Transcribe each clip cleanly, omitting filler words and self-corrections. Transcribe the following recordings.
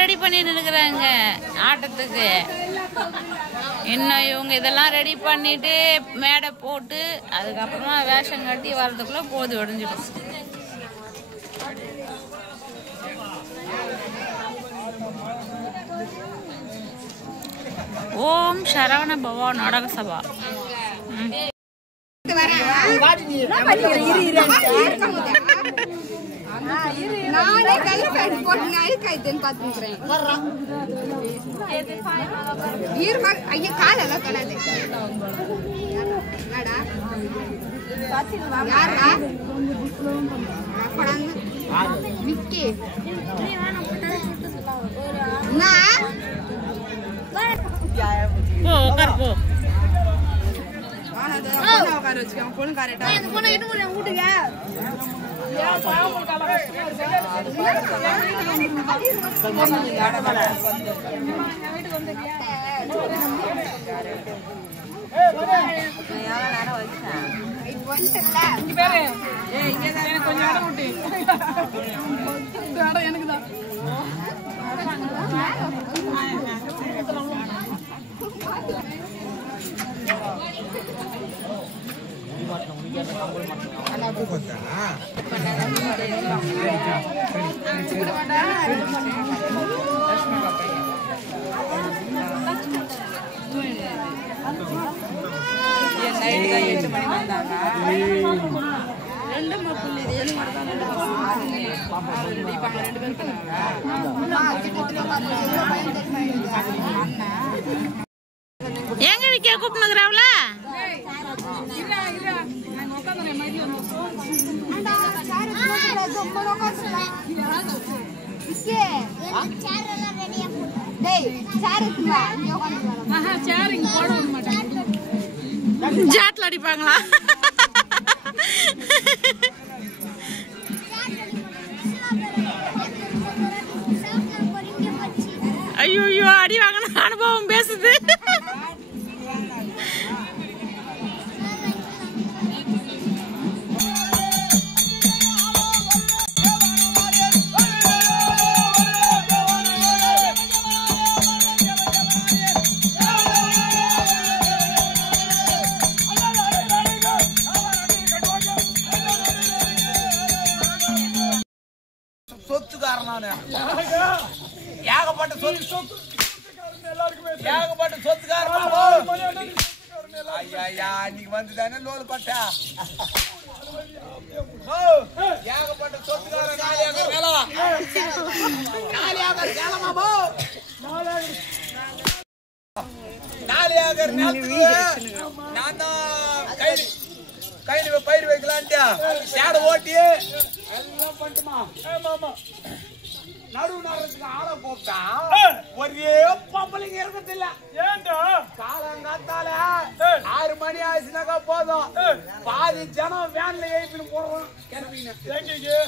Ready பண்ணிட்டு இருக்கிறாங்க ஆட்டத்துக்கு. இன்னும் இவங்க இதெல்லாம் ரெடி பண்ணிட்டு மேடை போட்டு அதுக்கப்புறமா வேஷம் கட்டி வர்றதுக்குள்ள போது ஒடிஞ்சிடும். ஓம் சரவண பவா நாடக சபா. நானே கை போட்டு கைத்தேன்னு பாத்துக்கிறேன். ஐயா காலெல்லாம் தொடாது. யாரா விக்கி போ உட்கார் போ. உட்கார வச்சுக்கோங்க பொண்ணு காரட்டா வீட்டுக்கு எனக்குதான் எங்க விக்க கூப்பிடுறாங்களா? ஜாட்ல அடிப்பாங்களா? ஐயோ ஐயோ அடி வாங்கின அனுபவம் பேசுது. ஏகப்பட்ட சொத்து ஏகப்பட்ட சொத்துக்காரன் இன்னைக்கு வந்து தானே லோல் பட்டா ஏகப்பட்ட சொத்துக்காரன் 4 ஏக்கர் நிலம் 4 ஏக்கர் நிலமாமோ 4 ஏக்கர் நிலத்துக்கு நான் தான் கையில பயிர் வைக்கலான்ட்டியா சேடை ஓட்டி எல்லாம் பண்ணிட்டுமா ஆமா நடுவு நேரத்துக்கு ஆளை கூப்பிட்டா ஒரே பொம்பளைங்க இருக்கிறது இல்ல. ஏன்டா காலங்காத்தால 6 மணி ஆச்சுனாக்கா போதும் பாதி ஜனம் வேன்ல ஏறிட்டு போடுறோம் கிளம்பிங்க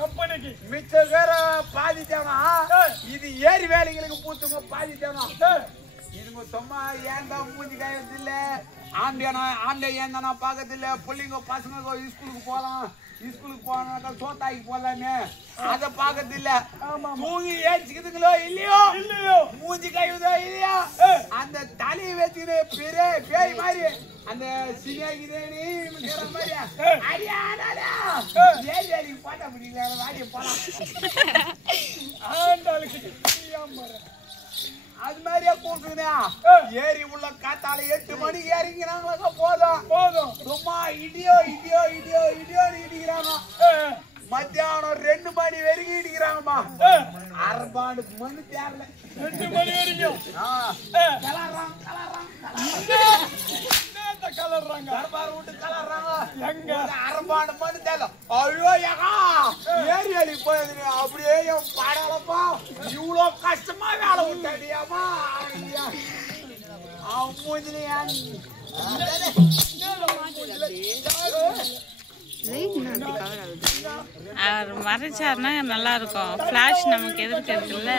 கம்பெனிக்கு மிச்ச பேர பாதி ஜனம் இது ஏறி வேலைங்களுக்கு பூத்துங்க பாதி ஜனம் இதுங்க சும்மா ஏன்டா மூஞ்சி காயறது இல்ல ஆண்டே ஏன்தானா பாக்கிறது இல்ல பிள்ளைங்க பசங்க ஸ்கூலுக்கு போலாம் ஸ்கூலுக்கு போனாக்கா சோத்தாக்கி போலான்னு அத பாக்கிறது இல்ல தூங்கி ஏச்சுக்குதுங்களோ இல்லையோ மூஞ்சி கையுதோ இல்லையோ அந்த தலையை வச்சுக்கிட்டு பெரிய பேய் மாதிரி அந்த சினியாக்குதேனி மாதிரி அடியாடா ஏறி வேலைக்கு பாட்டா பிடிக்கல வாடிய போலாம் அது மாதிரியா கூப்பிட்டுக்கியா ஏரி உள்ள காத்தால 8 மணிக்கு இறங்கினாங்களா போதும் சும்மா இடியோ இடிக்கிறாங்க மத்தியானம் 2 மணி வரைக்கும் இடிக்கிறாங்கம்மா அரபாண்டு மணி தேரல 2 மணி வரைக்கும் கலர்றாங்க கரபார விட்டு கலர்றாங்க எங்க அரபாண்டு மணி தேரல ஐயோ ஏகா ஏரி வேலைக்கு போயது அப்படியே என் பாடாலப்பா இவ்வளோ கஷ்டமா வேலை விட்டாடியாமா மூஞ்சிலையா அவர் மறைச்சாருன்னா நல்லா இருக்கும். ஃபிளாஷ் நமக்கு எதிர்க்க இருக்குல்ல,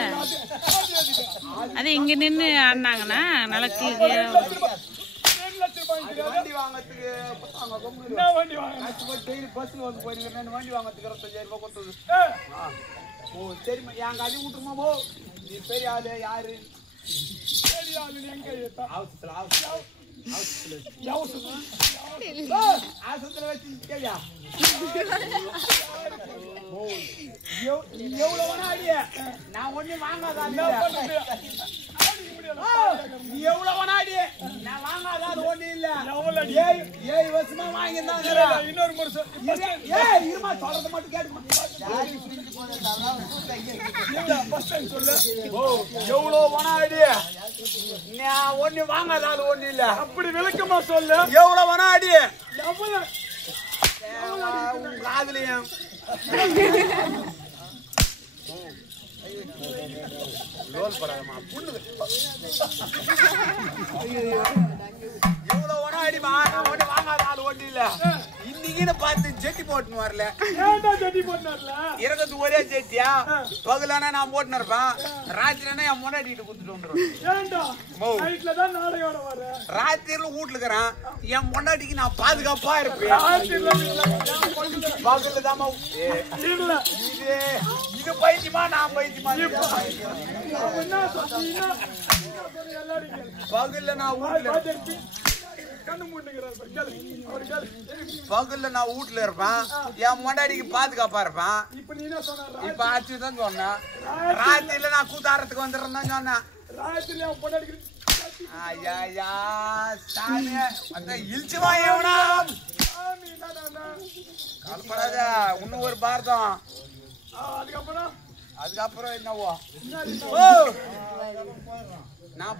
அது இங்க நின்று ஆடினாங்கன்னா நல்லா கிளியர். வண்டி வாங்கறதுக்கு வண்டி வாங்க பஸ்ல வந்து போயிருக்கேன் வண்டி வாங்கறதுக்கு 25,000 ரூபாய் கொடுத்தது ஓ சரிம்மா என் கதை விட்டுருமா போ நீ பெரிய ஆளு யாரு பெரிய ஆளு எங்க அவசரத்துல அவசரத்துல வச்சு கேயா எவ்வளவு வேணா அடிய நான் ஒண்ணு வாங்காதான் நீ எவ்வளவு வேணா அடிய நான் வாங்காதான் ஒண்ணு இல்ல 7 வருஷமா வாங்கியிருந்தாங்க இன்னொரு வருஷம் இருமா சொல்றது மட்டும் கேட்டுமா எவ்வளவு வேணா அடிய நான் ஒண்ணு வாங்காதான் ஒண்ணு இல்ல அப்படி விளக்கமா சொல்லு எவ்வளவு வேணா அடிய காதலியம் எவ்வளவு ஒண்ணா அடிமா நான் ஒண்ணு வாங்காத ஆள் ஒண்ணு இல்ல இன்னைக்குன்னு பார்த்து ஜெட்டி போட்டுன்னு வரல இறக்கத்து ஒரே ஜெட்டியா பகலானா நான் போட்டுன்னு இருப்பேன் ராத்திரினா என் முன்னாடிட்டு குடுத்துட்டு வந்துடுவேன் ராத்திரில வீட்டுல இருக்கிறேன் என் முன்னாடிக்கு நான் பாதுகாப்பா இருப்பேன் பகல்ல தாமா இது பைத்தியமா நான் பைத்தியமா பகல்ல நான் பகல்ல நான் வீட்டுல இருப்பேன் என் முன்னாடிக்கு பாதுகாப்பா இருப்பேன் இப்ப ஆச்சு தான் சொன்னேன் ராத்திரில நான் கூத்தாரத்துக்கு வந்துடுறேன் சொன்னேன் ஐயா சாமி அந்த இழிச்சுவா எவனா கல்படாத இன்னும் ஒரு பாரதம் அதுக்கப்புறம் என்னவோ நான்